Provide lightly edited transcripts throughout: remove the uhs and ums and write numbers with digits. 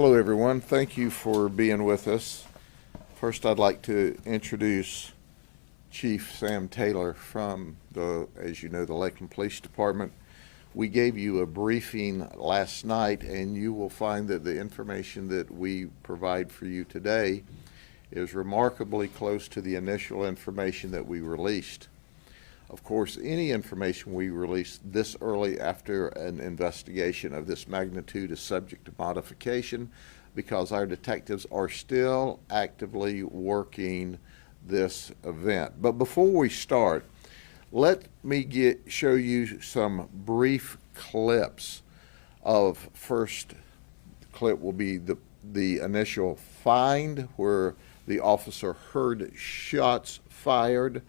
Hello, everyone. Thank you for being with us. First, I'd like to introduce Chief Sam Taylor from as you know, the Lakeland Police Department. We gave you a briefing last night, and you will find that the information that we provide for you today is remarkably close to the initial information that we released. Of course, any information we release this early after an investigation of this magnitude is subject to modification because our detectives are still actively working this event. But before we start, let me show you some brief clips of first clip will be the initial find where the officer heard shots fired,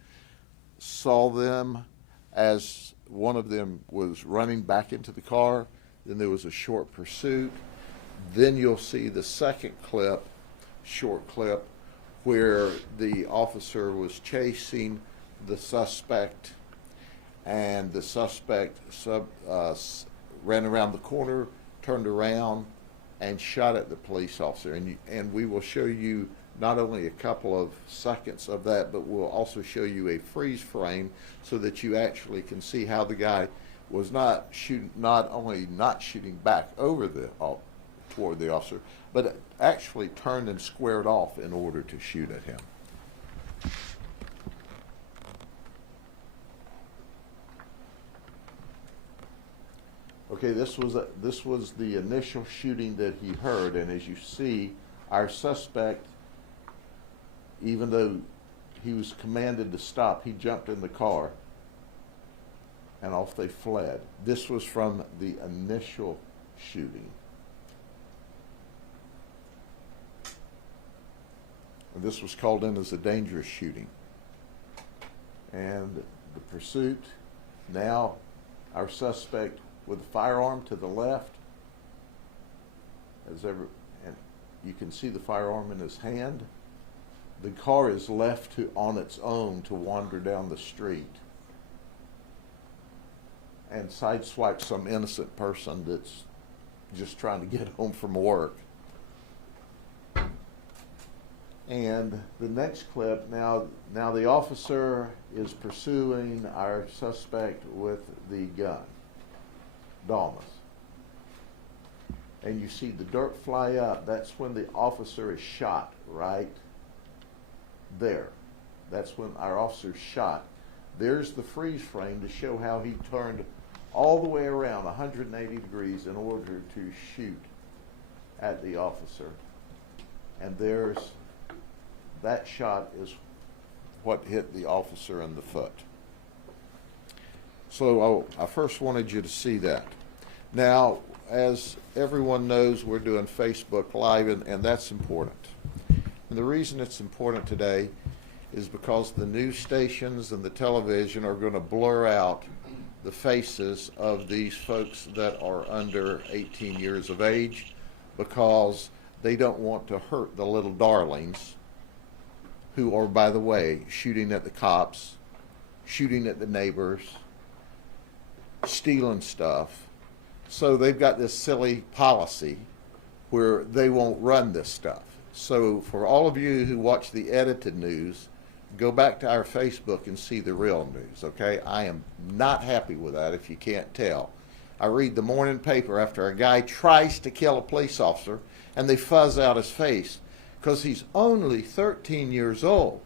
saw them as one of them was running back into the car. Then there was a short pursuit. Then you'll see the second clip, short clip, where the officer was chasing the suspect, and the suspect ran around the corner, turned around, and shot at the police officer. And we will show you not only a couple of seconds of that, but we'll also show you a freeze frame so that you actually can see how the guy was not only not shooting back over toward the officer, but actually turned and squared off in order to shoot at him. Okay, this was the initial shooting that he heard, and as you see, our suspect, even though he was commanded to stop, he jumped in the car and off they fled. This was from the initial shooting. And this was called in as a dangerous shooting. And the pursuit, now our suspect with a firearm to the left, and you can see the firearm in his hand. The car is left on its own to wander down the street and sideswipe some innocent person that's just trying to get home from work. And the next clip, now the officer is pursuing our suspect with the gun, Dalmas. And you see the dirt fly up. That's when the officer is shot, right there. That's when our officer shot. There's the freeze frame to show how he turned all the way around 180 degrees in order to shoot at the officer. And that shot is what hit the officer in the foot. So I first wanted you to see that. Now, as everyone knows, we're doing Facebook Live, and that's important. And the reason it's important today is because the news stations and the television are going to blur out the faces of these folks that are under 18 years of age because they don't want to hurt the little darlings who are, by the way, shooting at the cops, shooting at the neighbors, stealing stuff. So they've got this silly policy where they won't run this stuff. So for all of you who watch the edited news, go back to our Facebook and see the real news, okay? I am not happy with that, if you can't tell. I read the morning paper after a guy tries to kill a police officer, and they fuzz out his face because he's only 13 years old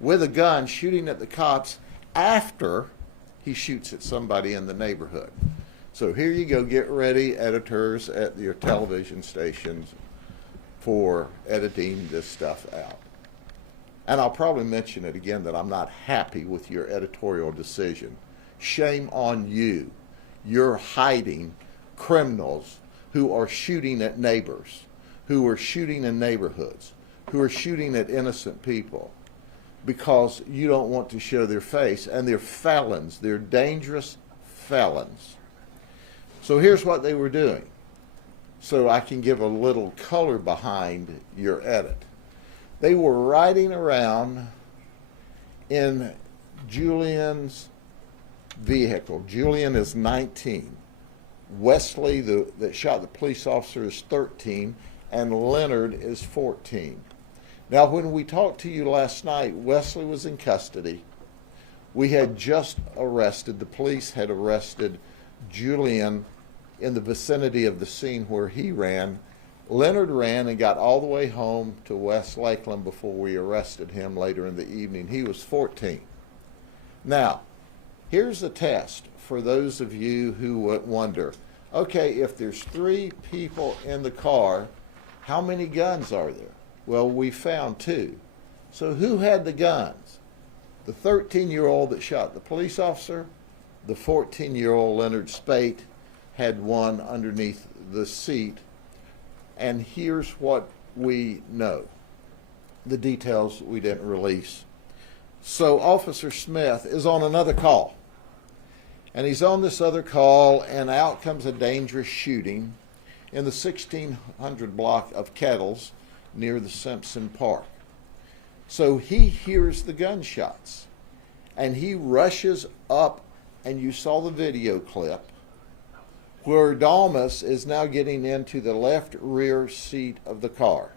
with a gun shooting at the cops after he shoots at somebody in the neighborhood. So here you go. Get ready, editors at your television stations, for editing this stuff out. And I'll probably mention it again that I'm not happy with your editorial decision. Shame on you. You're hiding criminals who are shooting at neighbors, who are shooting in neighborhoods, who are shooting at innocent people because you don't want to show their face. And they're felons. They're dangerous felons. So here's what they were doing, so I can give a little color behind your edit. They were riding around in Julian's vehicle. Julian is 19. Wesley, that shot the police officer, is 13. and Leonard is 14. Now, when we talked to you last night, Wesley was in custody. We had just arrested, the police had arrested Julian in the vicinity of the scene where he ran. Leonard ran and got all the way home to West Lakeland before we arrested him later in the evening. He was 14. Now, here's a test for those of you who would wonder, okay, if there's 3 people in the car, how many guns are there? Well, we found 2. So who had the guns? The 13-year-old that shot the police officer, the 14-year-old Leonard Spate had one underneath the seat. And here's what we know. The details we didn't release. So Officer Smith is on another call. And he's on this other call, and out comes a dangerous shooting in the 1600 block of Kettles near the Simpson Park. So he hears the gunshots, and he rushes up, and you saw the video clip, where Dalmas is now getting into the left rear seat of the car.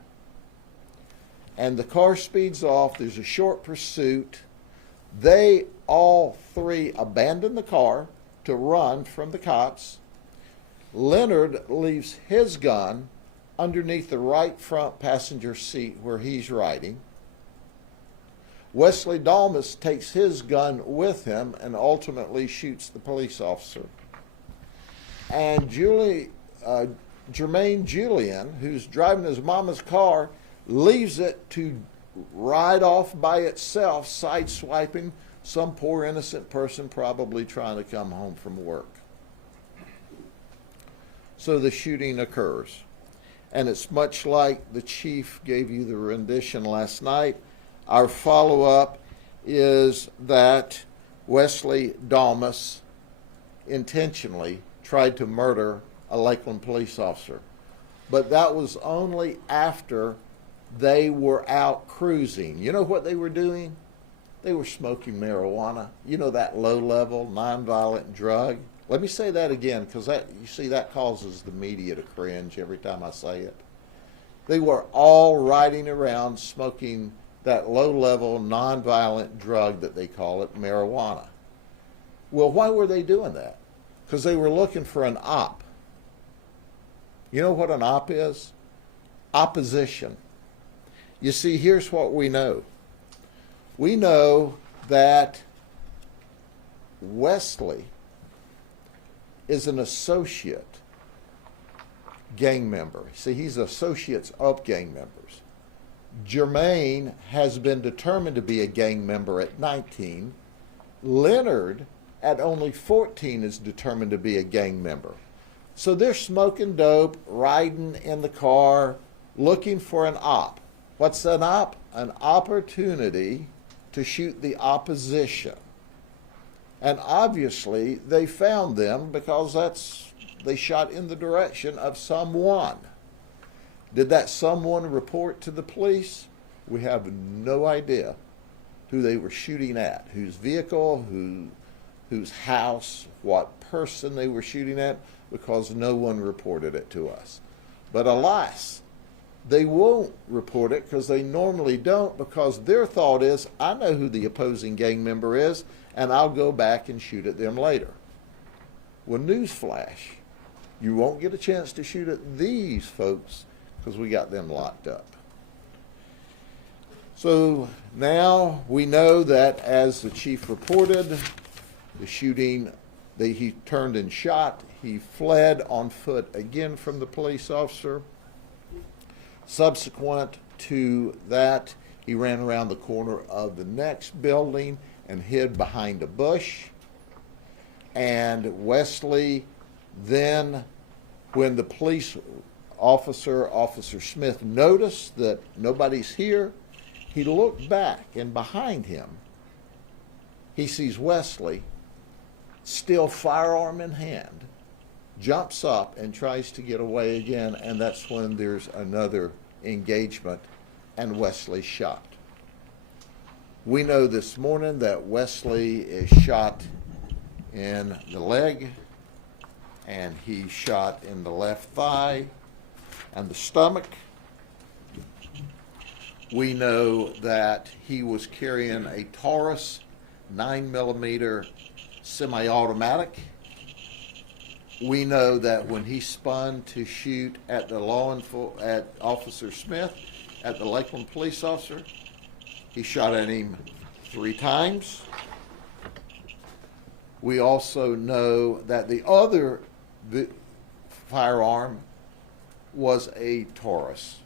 And the car speeds off. There's a short pursuit. They all 3 abandon the car to run from the cops. Leonard leaves his gun underneath the right front passenger seat where he's riding. Wesley Dalmas takes his gun with him and ultimately shoots the police officer. And Jermaine Julian, who's driving his mama's car, leaves it to ride off by itself, sideswiping some poor innocent person probably trying to come home from work. So the shooting occurs. And it's much like the chief gave you the rendition last night. Our follow-up is that Wesley Dalmas intentionally tried to murder a Lakeland police officer. But that was only after they were out cruising. You know what they were doing? They were smoking marijuana. You know, that low-level, nonviolent drug. Let me say that again, because you see, that causes the media to cringe every time I say it. They were all riding around smoking that low-level, nonviolent drug that they call it, marijuana. Well, why were they doing that? Because they were looking for an op. You know what an op is? Opposition. You see, here's what we know. We know that Wesley is an associate gang member. See, he's associates of gang members. Jermaine has been determined to be a gang member at 19. Leonard, at only 14, is determined to be a gang member. So they're smoking dope, riding in the car, looking for an op. What's an op? An opportunity to shoot the opposition. And obviously they found them because they shot in the direction of someone. Did that someone report to the police? We have no idea who they were shooting at, whose vehicle, whose house, what person they were shooting at, because no one reported it to us. But alas, they won't report it because they normally don't, because their thought is, I know who the opposing gang member is, and I'll go back and shoot at them later. Well, newsflash, you won't get a chance to shoot at these folks because we got them locked up. So now we know that, as the chief reported, the shooting, he turned and shot. He fled on foot again from the police officer. Subsequent to that, he ran around the corner of the next building and hid behind a bush. And Wesley then, when the police officer, Officer Smith, noticed that nobody's here, he looked back, and behind him, he sees Wesley, still firearm in hand, jumps up and tries to get away again, and that's when there's another engagement and Wesley shot. We know this morning that Wesley is shot in the leg, and he's shot in the left thigh and the stomach, We know that he was carrying a Taurus 9mm semi-automatic. We know that when he spun to shoot at at Officer Smith, at the Lakeland police officer, he shot at him 3 times. We also know that the other firearm was a Taurus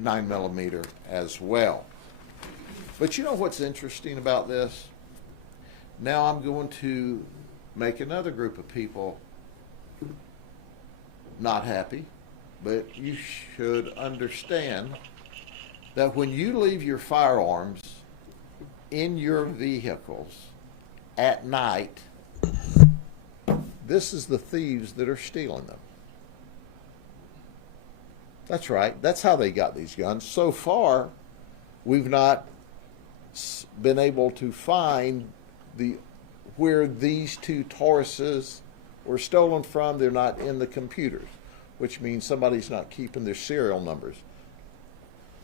9mm as well. But you know what's interesting about this? Now I'm going to make another group of people not happy, but you should understand that when you leave your firearms in your vehicles at night, this is the thieves that are stealing them. That's right. That's how they got these guns. So far, we've not been able to find where these 2 Tauruses were stolen from. They're not in the computers, which means somebody's not keeping their serial numbers.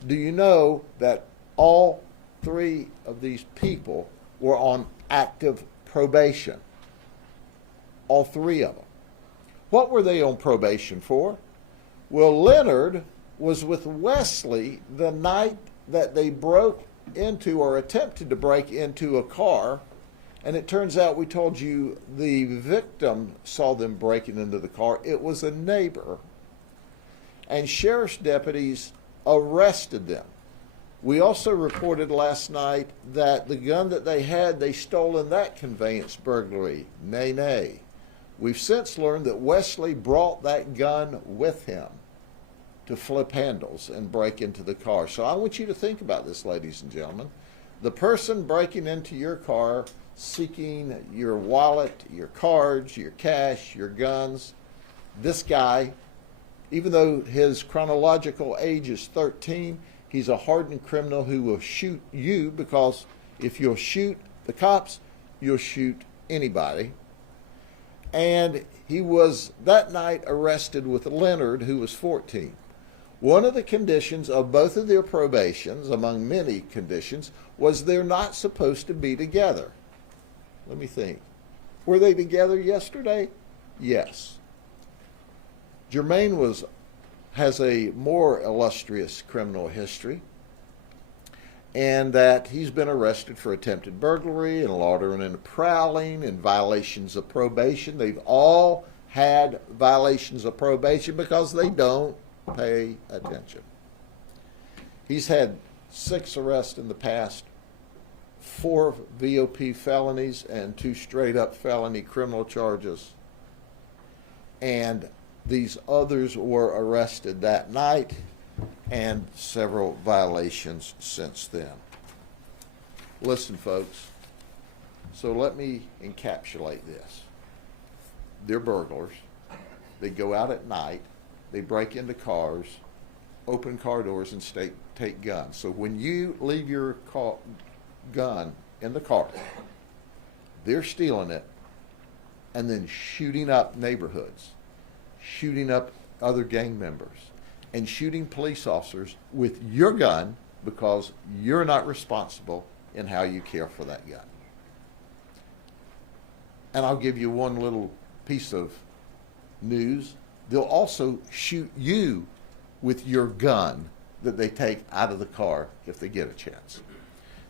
Do you know that all 3 of these people were on active probation? All 3 of them. What were they on probation for? Well, Leonard was with Wesley the night that they broke into or attempted to break into a car. And it turns out, we told you, the victim saw them breaking into the car. It was a neighbor. And sheriff's deputies arrested them. We also reported last night that the gun that they stole in that conveyance burglary. Nay, nay. We've since learned that Wesley brought that gun with him to flip handles and break into the car. So I want you to think about this, ladies and gentlemen. The person breaking into your car, seeking your wallet, your cards, your cash, your guns, this guy, even though his chronological age is 13, he's a hardened criminal who will shoot you, because if you'll shoot the cops, you'll shoot anybody. And he was that night arrested with Leonard, who was 14. One of the conditions of both of their probations, among many conditions, was they're not supposed to be together. Let me think. Were they together yesterday? Yes. Jermaine has a more illustrious criminal history, and that he's been arrested for attempted burglary and loitering and prowling and violations of probation. They've all had violations of probation because they don't pay attention. He's had 6 arrests in the past, 4 VOP felonies and 2 straight-up felony criminal charges. And these others were arrested that night, and several violations since then. Listen, folks, so let me encapsulate this. They're burglars. They go out at night. They break into cars, open car doors, and take guns. So when you leave your gun in the car, they're stealing it and then shooting up neighborhoods, shooting up other gang members, and shooting police officers with your gun because you're not responsible in how you care for that gun. And I'll give you one little piece of news. They'll also shoot you with your gun that they take out of the car if they get a chance.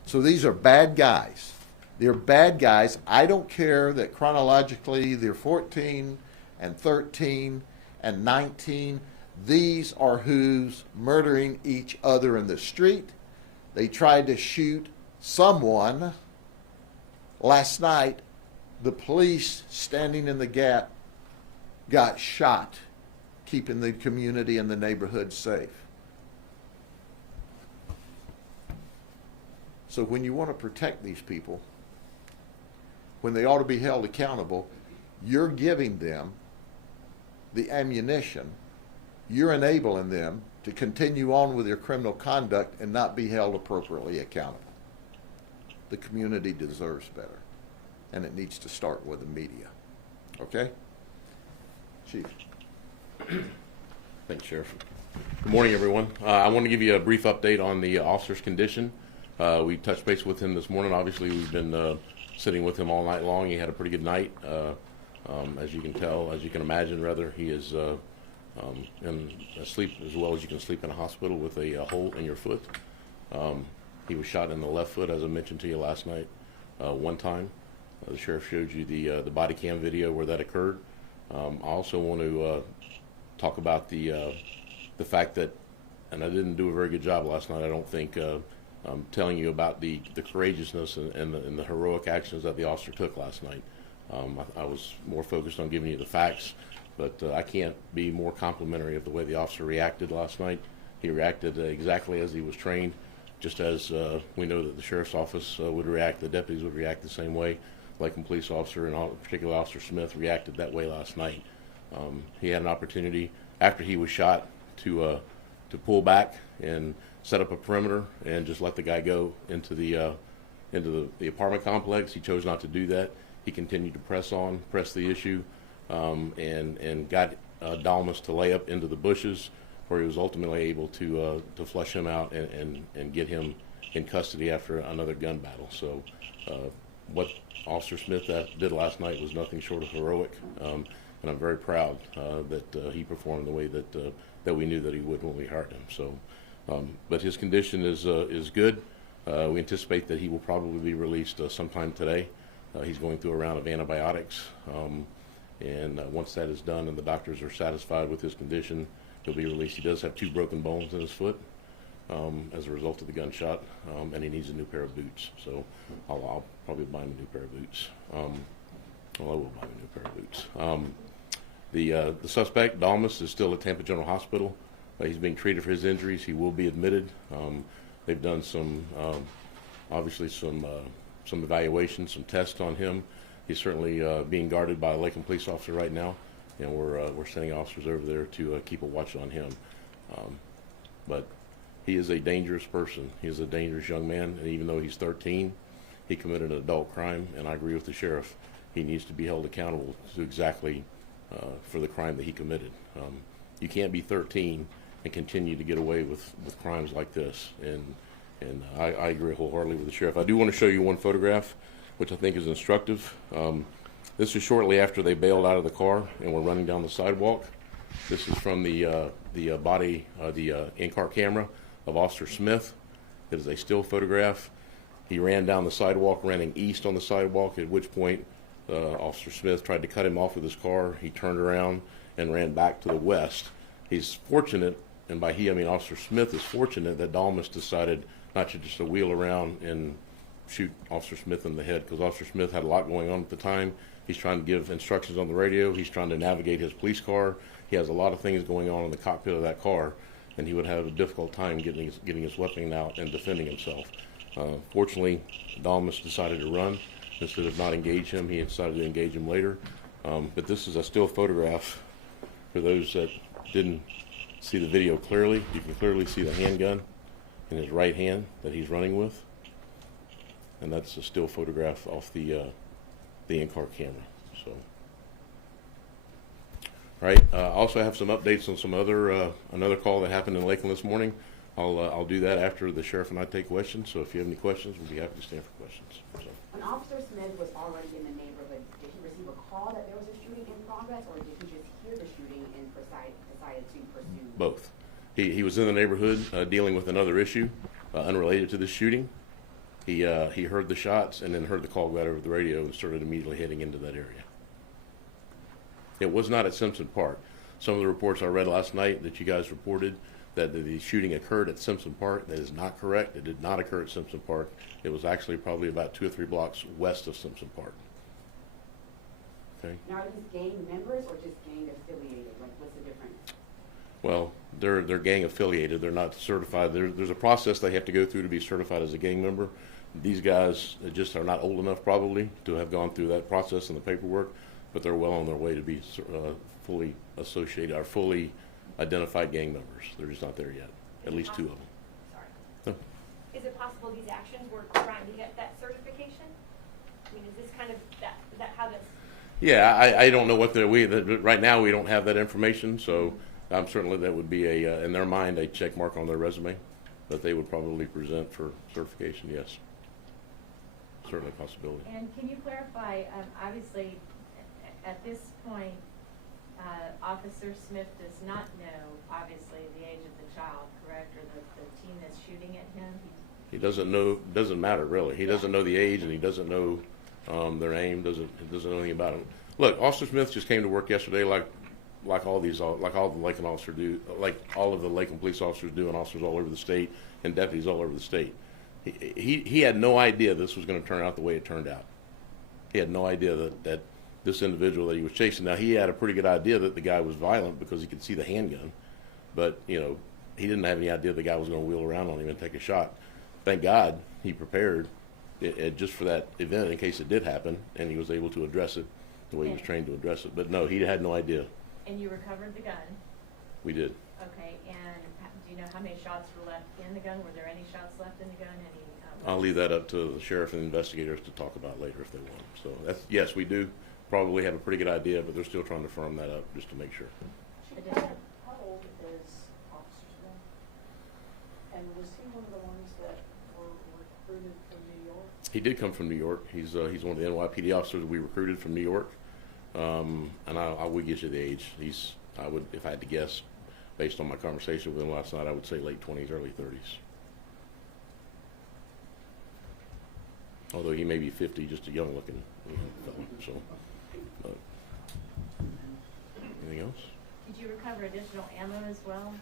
So these are bad guys. They're bad guys. I don't care that chronologically they're 14 and 13 and 19. These are who's murdering each other in the street. They tried to shoot someone last night. The police standing in the gap got shot, keeping the community and the neighborhood safe. So when you want to protect these people, when they ought to be held accountable, you're giving them the ammunition. You're enabling them to continue on with their criminal conduct and not be held appropriately accountable. The community deserves better, and it needs to start with the media. Okay? Chief. Thanks, Sheriff. Good morning, everyone. I want to give you a brief update on the officer's condition. We touched base with him this morning. Obviously, we've been sitting with him all night long. He had a pretty good night. As you can tell, as you can imagine, rather, he is in sleep as well as you can sleep in a hospital with a hole in your foot. He was shot in the left foot, as I mentioned to you last night, one time. The sheriff showed you the body cam video where that occurred. I also want to talk about the fact that, and I didn't do a very good job last night, I don't think, telling you about the courageousness and the heroic actions that the officer took last night. I was more focused on giving you the facts, but I can't be more complimentary of the way the officer reacted last night. He reacted exactly as he was trained, just as we know that the sheriff's office would react, the deputies would react the same way. Lakeland police officer, and particularly Officer Smith, reacted that way last night. He had an opportunity after he was shot to pull back and set up a perimeter and just let the guy go into the apartment complex. He chose not to do that. He continued to press the issue, and got Dalmas to lay up into the bushes, where he was ultimately able to flush him out and get him in custody after another gun battle. So what Officer Smith did last night was nothing short of heroic, and I'm very proud that he performed the way that we knew that he would when we hired him. So, but his condition is good. We anticipate that he will probably be released sometime today. He's going through a round of antibiotics, and once that is done and the doctors are satisfied with his condition, he'll be released. He does have 2 broken bones in his foot as a result of the gunshot, and he needs a new pair of boots. So I'll probably buy him a new pair of boots. Well, I will buy him a new pair of boots. The suspect, Dalmas, is still at Tampa General Hospital. He's being treated for his injuries. He will be admitted. They've done obviously some evaluations, some tests on him. He's certainly being guarded by a Lakeland police officer right now, and we're sending officers over there to keep a watch on him. But he is a dangerous person. He is a dangerous young man, and even though he's 13, he committed an adult crime, and I agree with the sheriff. He needs to be held accountable to exactly for the crime that he committed. You can't be 13 and continue to get away with crimes like this, and I agree wholeheartedly with the sheriff. I do want to show you one photograph, which I think is instructive. This is shortly after they bailed out of the car and were running down the sidewalk. This is from the in-car camera of Officer Smith. It is a still photograph. He ran down the sidewalk, running east on the sidewalk, at which point Officer Smith tried to cut him off with his car. He turned around and ran back to the west. He's fortunate, and by he I mean Officer Smith is fortunate, that Dalmas decided not to just wheel around and shoot Officer Smith in the head, because Officer Smith had a lot going on at the time. He's trying to give instructions on the radio. He's trying to navigate his police car. He has a lot of things going on in the cockpit of that car, and he would have a difficult time getting his weapon out and defending himself. Fortunately, Dalmas decided to run. Instead of not engage him, he decided to engage him later. But this is a still photograph. For those that didn't see the video clearly, you can clearly see the handgun in his right hand that he's running with, and that's a still photograph off the in-car camera. So, right. I also have some updates on some another call that happened in Lakeland this morning. I'll do that after the sheriff and I take questions. So if you have any questions, we'll be happy to stand for questions. So. When Officer Smith was already in the neighborhood, did he receive a call that there was a shooting in progress, or did he just hear the shooting and decided to pursue? Both. He was in the neighborhood dealing with another issue unrelated to the shooting. He heard the shots and then heard the call go out over the radio and started immediately heading into that area. It was not at Simpson Park. Some of the reports I read last night that you guys reported that the shooting occurred at Simpson Park. That is not correct. It did not occur at Simpson Park. It was actually probably about 2 or 3 blocks west of Simpson Park. Okay. Now, are these gang members or just gang affiliated? Like, what's the difference? Well, they're gang affiliated. They're not certified. There's a process they have to go through to be certified as a gang member. These guys just are not old enough probably to have gone through that process and the paperwork, but they're well on their way to be fully associated or fully identified gang members. They're just not there yet. At least 2 of them. Sorry. No. Is it possible these actions were trying to get that certification? I mean, is this kind of is that how this? Yeah, I don't know what right now we don't have that information, so I'm certainly, that would be in their mind, a check mark on their resume that they would probably present for certification, yes. Certainly a possibility. And can you clarify, obviously, at this point, Officer Smith does not know, obviously, the age of the child, correct, or the teen that's shooting at him? He doesn't know, doesn't matter really. He doesn't know the age, and he doesn't know their name, doesn't know anything about them. Look, Officer Smith just came to work yesterday like all the Lakeland officers do, like all of the Lakeland police officers do, and officers all over the state, and deputies all over the state. He had no idea this was going to turn out the way it turned out. He had no idea that this individual that he was chasing, now he had a pretty good idea that the guy was violent because he could see the handgun, but he didn't have any idea the guy was going to wheel around on him and take a shot. Thank God he prepared it just for that event in case it did happen, and he was able to address it the way he was trained to address it. But no, he had no idea. And you recovered the gun? We did. Okay, and do you know how many shots were left in the gun? Were there any shots left in the gun? I'll leave that up to the sheriff and investigators to talk about later if they want. So that's, yes, we do probably have a pretty good idea, but they're still trying to firm that up just to make sure. How old is Officer Smith? And was he one of the ones that were recruited from New York? He did come from New York. He's one of the NYPD officers we recruited from New York. And I would get you the age. I would, if I had to guess, based on my conversation with him last night, I would say late 20s, early 30s. Although he may be 50, just a young-looking fellow. So, but anything else? Did you recover additional ammo as well?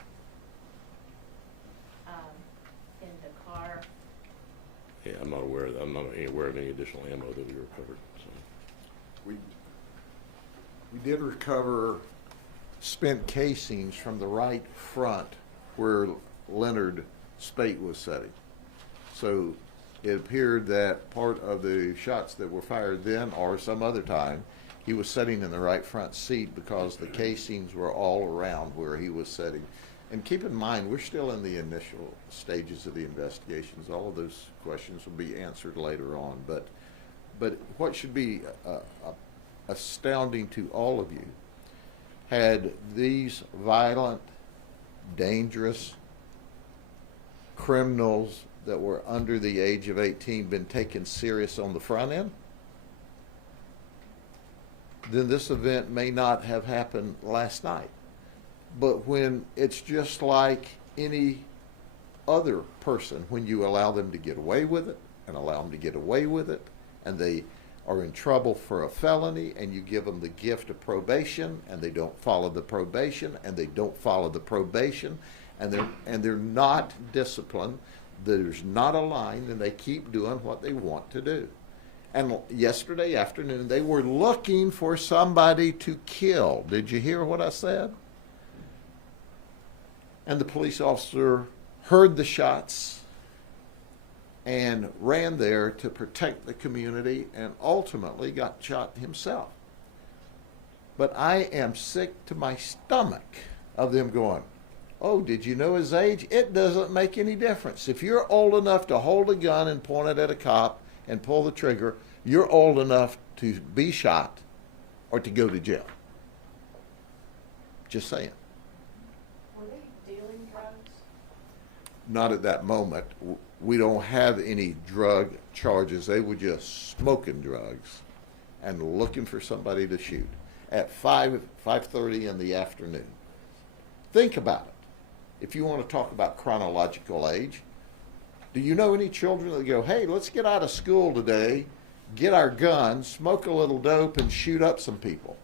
In the car? Yeah, I'm not aware of any additional ammo that we recovered. So. We did recover spent casings from the right front where Leonard Spate was sitting. So it appeared that part of the shots that were fired then or some other time, he was sitting in the right front seat because the casings were all around where he was sitting. And keep in mind, we're still in the initial stages of the investigations. All of those questions will be answered later on. But what should be astounding to all of you, had these violent, dangerous criminals that were under the age of 18 been taken serious on the front end, then this event may not have happened last night. But when it's just like any other person, when you allow them to get away with it and allow them to get away with it, and they are in trouble for a felony, and you give them the gift of probation, and they don't follow the probation, and they don't follow the probation, and they're not disciplined, there's not a line, and they keep doing what they want to do. And yesterday afternoon, they were looking for somebody to kill. Did you hear what I said? And the police officer heard the shots and ran there to protect the community and ultimately got shot himself. But I am sick to my stomach of them going, oh, did you know his age? It doesn't make any difference. If you're old enough to hold a gun and point it at a cop and pull the trigger, you're old enough to be shot or to go to jail. Just saying. Were they dealing drugs? Not at that moment. We don't have any drug charges. They were just smoking drugs and looking for somebody to shoot at 5:30 in the afternoon. Think about it. If you want to talk about chronological age, do you know any children that go, hey, let's get out of school today, get our guns, smoke a little dope, and shoot up some people?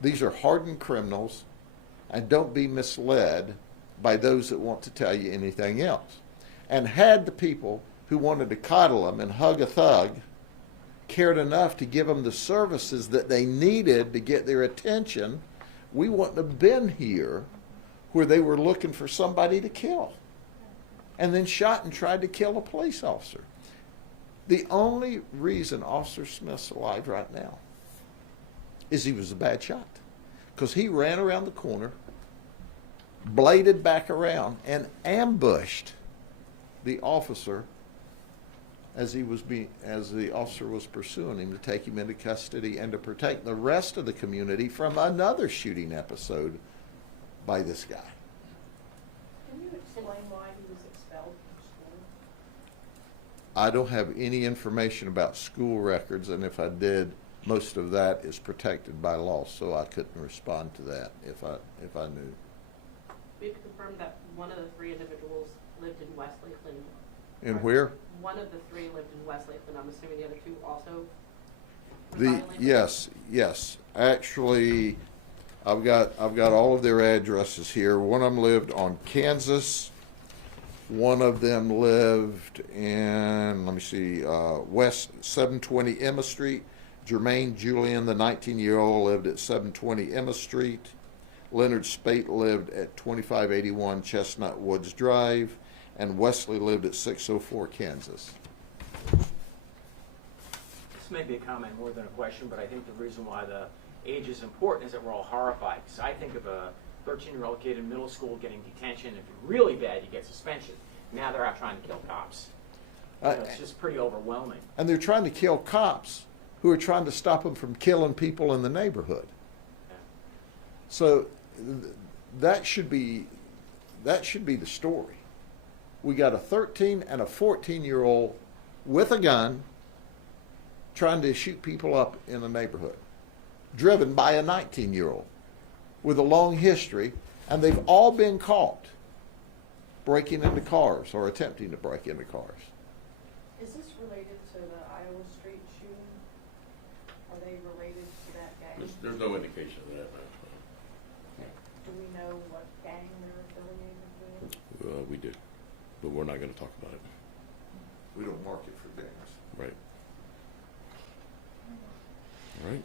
These are hardened criminals, and don't be misled by those that want to tell you anything else. And had the people who wanted to coddle them and hug a thug cared enough to give them the services that they needed to get their attention, we wouldn't have been here where they were looking for somebody to kill and then shot and tried to kill a police officer. The only reason Officer Smith's alive right now is he was a bad shot, because he ran around the corner, bladed back around, and ambushed the officer as the officer was pursuing him to take him into custody and to protect the rest of the community from another shooting episode by this guy. Can you explain why he was expelled from school? I don't have any information about school records, and if I did, most of that is protected by law, so I couldn't respond to that if I knew. We have confirmed that one of the three individuals lived in West Lakeland. And where? One of the three lived in West Lakeland. I'm assuming the other two also. Yes. Actually, I've got all of their addresses here. One of them lived on Kansas. One of them lived in, let me see, West 720 Emma Street. Jermaine Julian, the 19-year-old, lived at 720 Emma Street. Leonard Spate lived at 2581 Chestnut Woods Drive. And Wesley lived at 604 Kansas. This may be a comment more than a question, but I think the reason why the age is important is that we're all horrified. Because I think of a 13-year-old kid in middle school getting detention. If you're really bad, you get suspension. Now they're out trying to kill cops. It's just pretty overwhelming. And they're trying to kill cops who are trying to stop them from killing people in the neighborhood. Yeah. So that should be the story. We got a 13 and a 14-year-old with a gun trying to shoot people up in the neighborhood, driven by a 19-year-old with a long history, and they've all been caught breaking into cars or attempting to break into cars. Is this related to the Iowa Street shooting? Are they related to that gang? There's no indication of that. Do we know what gang they're affiliated with? We do, but we're not going to talk about it. We don't market for gangs. Right. All right.